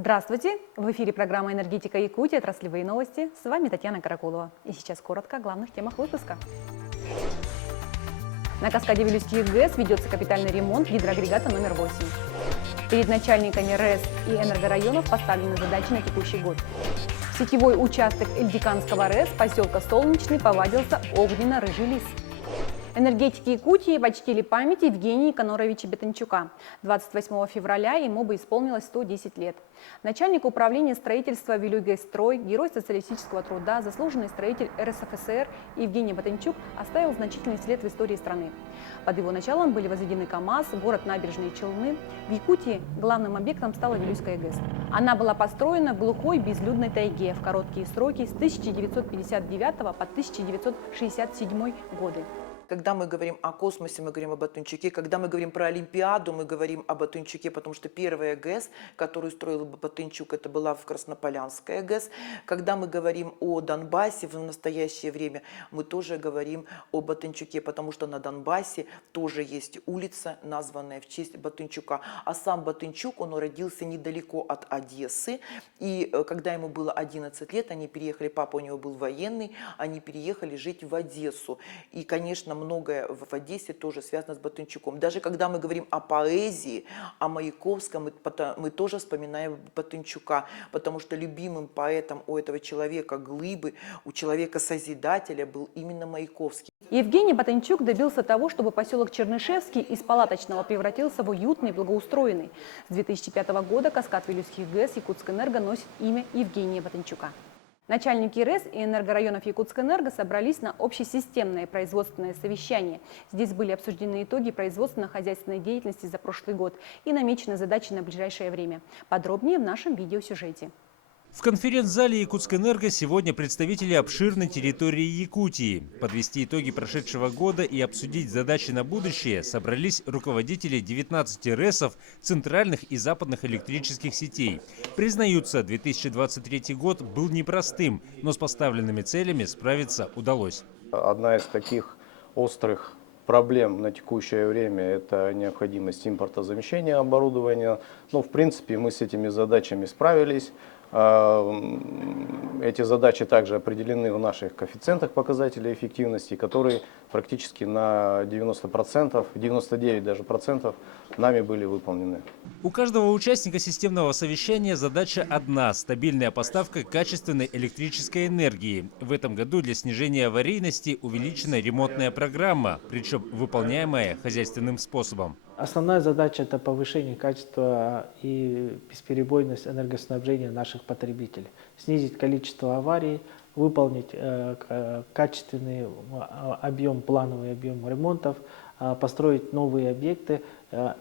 Здравствуйте! В эфире программа «Энергетика Якутии. Отраслевые новости». С вами Татьяна Каракулова. И сейчас коротко о главных темах выпуска. На каскаде Вилюйских ГЭС ведется капитальный ремонт гидроагрегата номер 8. Перед начальниками РЭС и энергорайонов поставлены задачи на текущий год. Сетевой участок Эльдиканского РЭС поселка Солнечный повадился огненно-рыжий лис. Энергетики Якутии почтили память Евгения Коноровича Бетанчука. 28 февраля ему бы исполнилось 110 лет. Начальник управления строительства Вилюйгэсстрой, герой социалистического труда, заслуженный строитель РСФСР Евгений Бетанчук оставил значительный след в истории страны. Под его началом были возведены КАМАЗ, город Набережные Челны. В Якутии главным объектом стала Вилюйская ГЭС. Она была построена в глухой безлюдной тайге в короткие сроки с 1959 по 1967 годы. Когда мы говорим о космосе, мы говорим об Батунчуке. Когда мы говорим про Олимпиаду, мы говорим о Батунчуке, потому что первая ГЭС, которую строил Батунчук, это была в Краснополянская ГЭС. Когда мы говорим о Донбассе в настоящее время, мы тоже говорим о Батунчуке, потому что на Донбассе тоже есть улица, названная в честь Батунчука. А сам Батунчук, он родился недалеко от Одессы. И когда ему было 11 лет, они переехали, папа у него был военный, они переехали жить в Одессу. И, конечно, многое в Одессе тоже связано с Батунчуком. Даже когда мы говорим о поэзии, о Маяковском, мы тоже вспоминаем Батунчука, потому что любимым поэтом у этого человека Глыбы, у человека-созидателя был именно Маяковский. Евгений Бетанчук добился того, чтобы поселок Чернышевский из палаточного превратился в уютный, благоустроенный. С 2005 года каскад Вилюйских ГЭС Якутскэнерго носит имя Евгения Бетанчука. Начальники РЭС и энергорайонов Якутскэнерго собрались на общесистемное производственное совещание. Здесь были обсуждены итоги производственно-хозяйственной деятельности за прошлый год и намечены задачи на ближайшее время. Подробнее в нашем видеосюжете. В конференц-зале Якутскэнерго сегодня представители обширной территории Якутии. Подвести итоги прошедшего года и обсудить задачи на будущее собрались руководители 19 РЭСов центральных и западных электрических сетей. Признаются, 2023 год был непростым, но с поставленными целями справиться удалось. Одна из таких острых проблем на текущее время – это необходимость импортозамещения оборудования. Но, в принципе, мы с этими задачами справились. Эти задачи также определены в наших коэффициентах показателей эффективности, которые практически на 90%, 99% даже процентов нами были выполнены. У каждого участника системного совещания задача одна – стабильная поставка качественной электрической энергии. В этом году для снижения аварийности увеличена ремонтная программа, причем выполняемая хозяйственным способом. Основная задача – это повышение качества и бесперебойность энергоснабжения наших потребителей. Снизить количество аварий, выполнить качественный объем, плановый объем ремонтов, построить новые объекты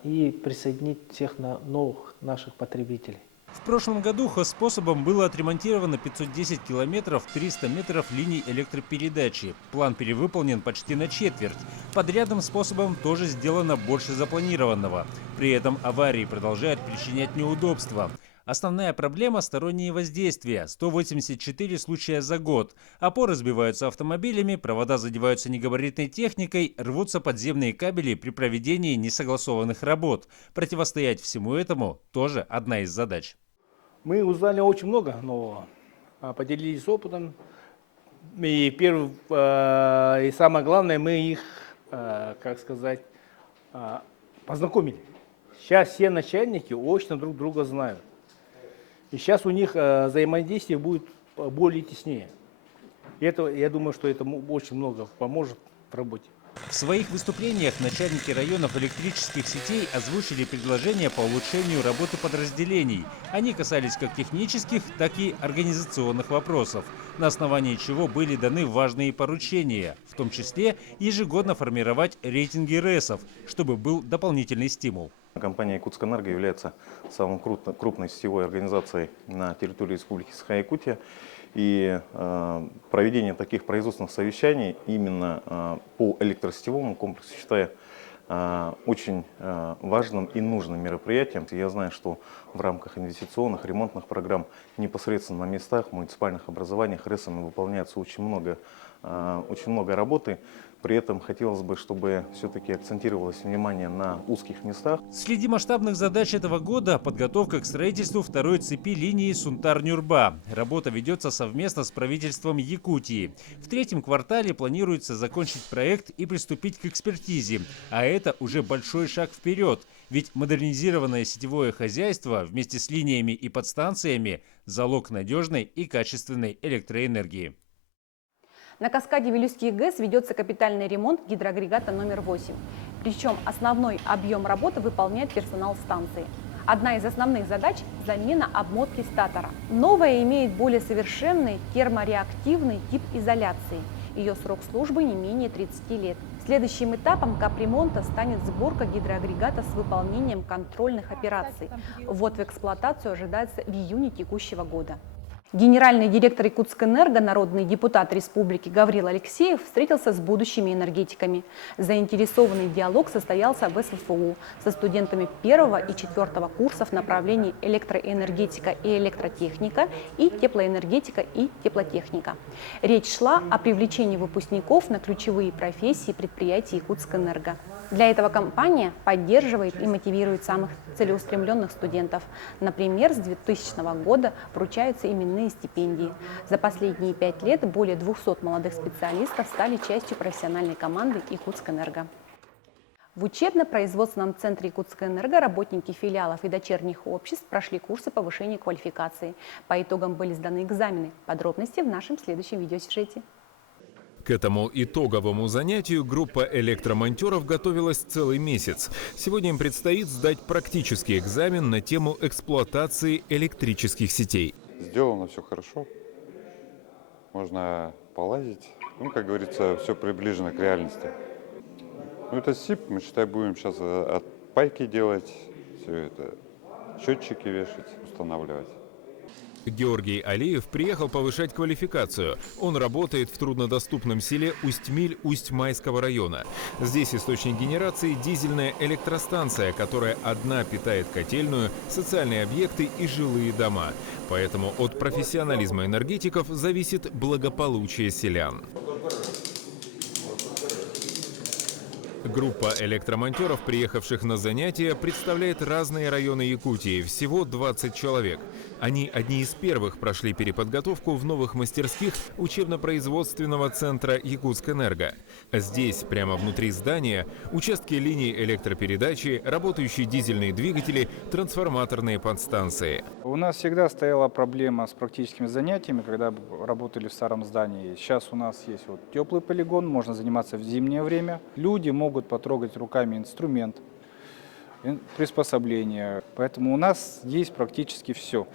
и присоединить всех новых наших потребителей. В прошлом году хозспособом было отремонтировано 510 километров, 300 метров линий электропередачи. План перевыполнен почти на четверть. Подрядным способом тоже сделано больше запланированного. При этом аварии продолжают причинять неудобства. Основная проблема – сторонние воздействия. 184 случая за год. Опоры сбиваются автомобилями, провода задеваются негабаритной техникой, рвутся подземные кабели при проведении несогласованных работ. Противостоять всему этому – тоже одна из задач. Мы узнали очень много нового, поделились опытом. И самое главное, мы их, познакомили. Сейчас все начальники очень друг друга знают. И сейчас у них взаимодействие будет более теснее. И это, я думаю, что это очень много поможет в работе. В своих выступлениях начальники районов электрических сетей озвучили предложения по улучшению работы подразделений. Они касались как технических, так и организационных вопросов, на основании чего были даны важные поручения, в том числе ежегодно формировать рейтинги РЭСов, чтобы был дополнительный стимул. Компания «Якутскэнерго» является самой крупной сетевой организацией на территории Республики Саха-Якутия. И проведение таких производственных совещаний именно по электросетевому комплексу считаю очень важным и нужным мероприятием. Я знаю, что в рамках инвестиционных, ремонтных программ непосредственно на местах, в муниципальных образованиях РЭСами выполняется очень много работы. При этом хотелось бы, чтобы все-таки акцентировалось внимание на узких местах. Среди масштабных задач этого года – подготовка к строительству второй цепи линии Сунтар-Нюрба. Работа ведется совместно с правительством Якутии. В третьем квартале планируется закончить проект и приступить к экспертизе. А это уже большой шаг вперед. Ведь модернизированное сетевое хозяйство вместе с линиями и подстанциями – залог надежной и качественной электроэнергии. На каскаде Вилюйский ГЭС ведется капитальный ремонт гидроагрегата номер 8. Причем основной объем работы выполняет персонал станции. Одна из основных задач – замена обмотки статора. Новая имеет более совершенный термореактивный тип изоляции. Ее срок службы не менее 30 лет. Следующим этапом капремонта станет сборка гидроагрегата с выполнением контрольных операций. Ввод в эксплуатацию ожидается в июне текущего года. Генеральный директор Якутскэнерго, народный депутат республики Гаврил Алексеев встретился с будущими энергетиками. Заинтересованный диалог состоялся в СФУ со студентами 1 и 4 курсов направлений электроэнергетика и электротехника и теплоэнергетика и теплотехника. Речь шла о привлечении выпускников на ключевые профессии предприятий Якутскэнерго. Для этого компания поддерживает и мотивирует самых целеустремленных студентов. Например, с 2000 года вручаются именные стипендии. За последние 5 лет более 200 молодых специалистов стали частью профессиональной команды Якутскэнерго. В учебно-производственном центре Якутскэнерго работники филиалов и дочерних обществ прошли курсы повышения квалификации. По итогам были сданы экзамены. Подробности в нашем следующем видеосюжете. К этому итоговому занятию группа электромонтеров готовилась целый месяц. Сегодня им предстоит сдать практический экзамен на тему эксплуатации электрических сетей. Сделано все хорошо, можно полазить. Как говорится, все приближено к реальности. Это СИП, мы, считай, будем сейчас от пайки делать, все это, счетчики вешать, устанавливать. Георгий Алиев приехал повышать квалификацию. Он работает в труднодоступном селе Усть-Миль Усть-Майского района. Здесь источник генерации – дизельная электростанция, которая одна питает котельную, социальные объекты и жилые дома. Поэтому от профессионализма энергетиков зависит благополучие селян. Группа электромонтеров, приехавших на занятия, представляет разные районы Якутии, всего 20 человек. Они одни из первых прошли переподготовку в новых мастерских учебно-производственного центра Якутскэнерго. Здесь, прямо внутри здания, участки линий электропередачи, работающие дизельные двигатели, трансформаторные подстанции. У нас всегда стояла проблема с практическими занятиями, когда работали в старом здании. Сейчас у нас есть теплый полигон, можно заниматься в зимнее время. Люди могут потрогать руками инструмент, приспособления. Поэтому у нас есть практически все.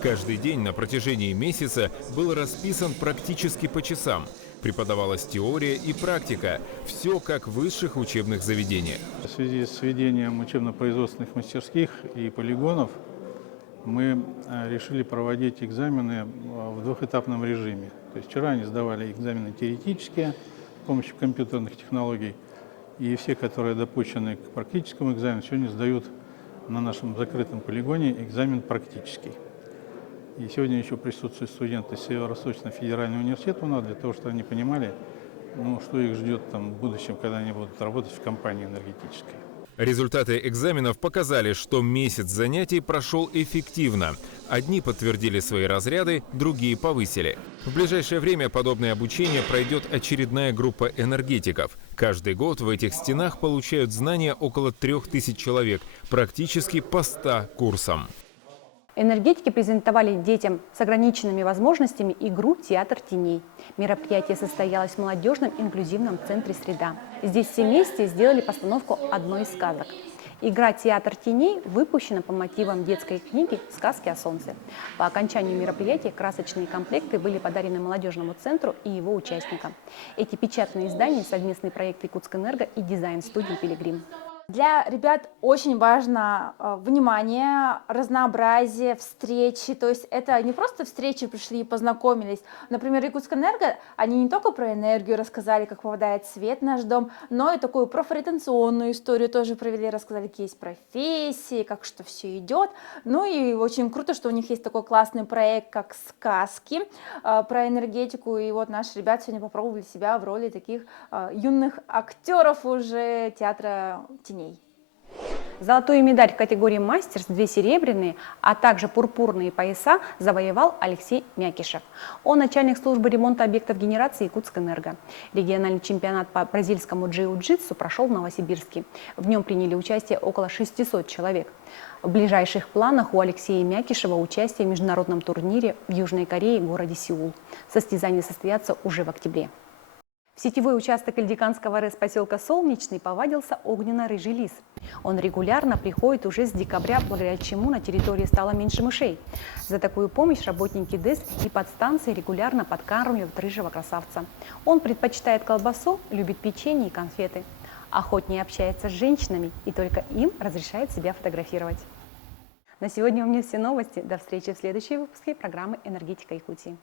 Каждый день на протяжении месяца был расписан практически по часам. Преподавалась теория и практика. Все как в высших учебных заведениях. В связи с введением учебно-производственных мастерских и полигонов мы решили проводить экзамены в двухэтапном режиме. То есть вчера они сдавали экзамены теоретические с помощью компьютерных технологий. И все, которые допущены к практическому экзамену, сегодня сдают на нашем закрытом полигоне экзамен практический. И сегодня еще присутствуют студенты Северо-Восточного федерального университета для того, чтобы они понимали, что их ждет в будущем, когда они будут работать в компании энергетической. Результаты экзаменов показали, что месяц занятий прошел эффективно. Одни подтвердили свои разряды, другие повысили. В ближайшее время подобное обучение пройдет очередная группа энергетиков. Каждый год в этих стенах получают знания около 3000 человек, практически по 100 курсам. Энергетики презентовали детям с ограниченными возможностями игру «Театр теней». Мероприятие состоялось в молодежном инклюзивном центре «Среда». Здесь все вместе сделали постановку одной из сказок. Игра «Театр теней» выпущена по мотивам детской книги «Сказки о солнце». По окончанию мероприятия красочные комплекты были подарены молодежному центру и его участникам. Эти печатные издания – совместный проект Якутскэнерго и дизайн-студии «Пилигрим». Для ребят очень важно внимание, разнообразие, встречи. То есть это не просто встречи, пришли и познакомились. Например, Якутскэнерго, они не только про энергию рассказали, как попадает свет в наш дом, но и такую профориентационную историю тоже провели, рассказали, какие есть профессии, как что все идет. Ну и очень круто, что у них есть такой классный проект, как «Сказки» про энергетику. И вот наши ребята сегодня попробовали себя в роли таких юных актеров уже театра теней. Золотую медаль в категории мастерс, 2 серебряные, а также пурпурные пояса завоевал Алексей Мякишев. Он начальник службы ремонта объектов генерации Якутскэнерго. Региональный чемпионат по бразильскому джиу-джитсу прошел в Новосибирске. В нем приняли участие около 600 человек. В ближайших планах у Алексея Мякишева участие в международном турнире в Южной Корее, городе Сеул. Состязания состоятся уже в октябре. В сетевой участок Эльдиканского РЭС поселка Солнечный повадился огненно-рыжий лис. Он регулярно приходит уже с декабря, благодаря чему на территории стало меньше мышей. За такую помощь работники ДЭС и подстанции регулярно подкармливают рыжего красавца. Он предпочитает колбасу, любит печенье и конфеты. Охотнее общается с женщинами и только им разрешает себя фотографировать. На сегодня у меня все новости. До встречи в следующем выпуске программы «Энергетика Якутии».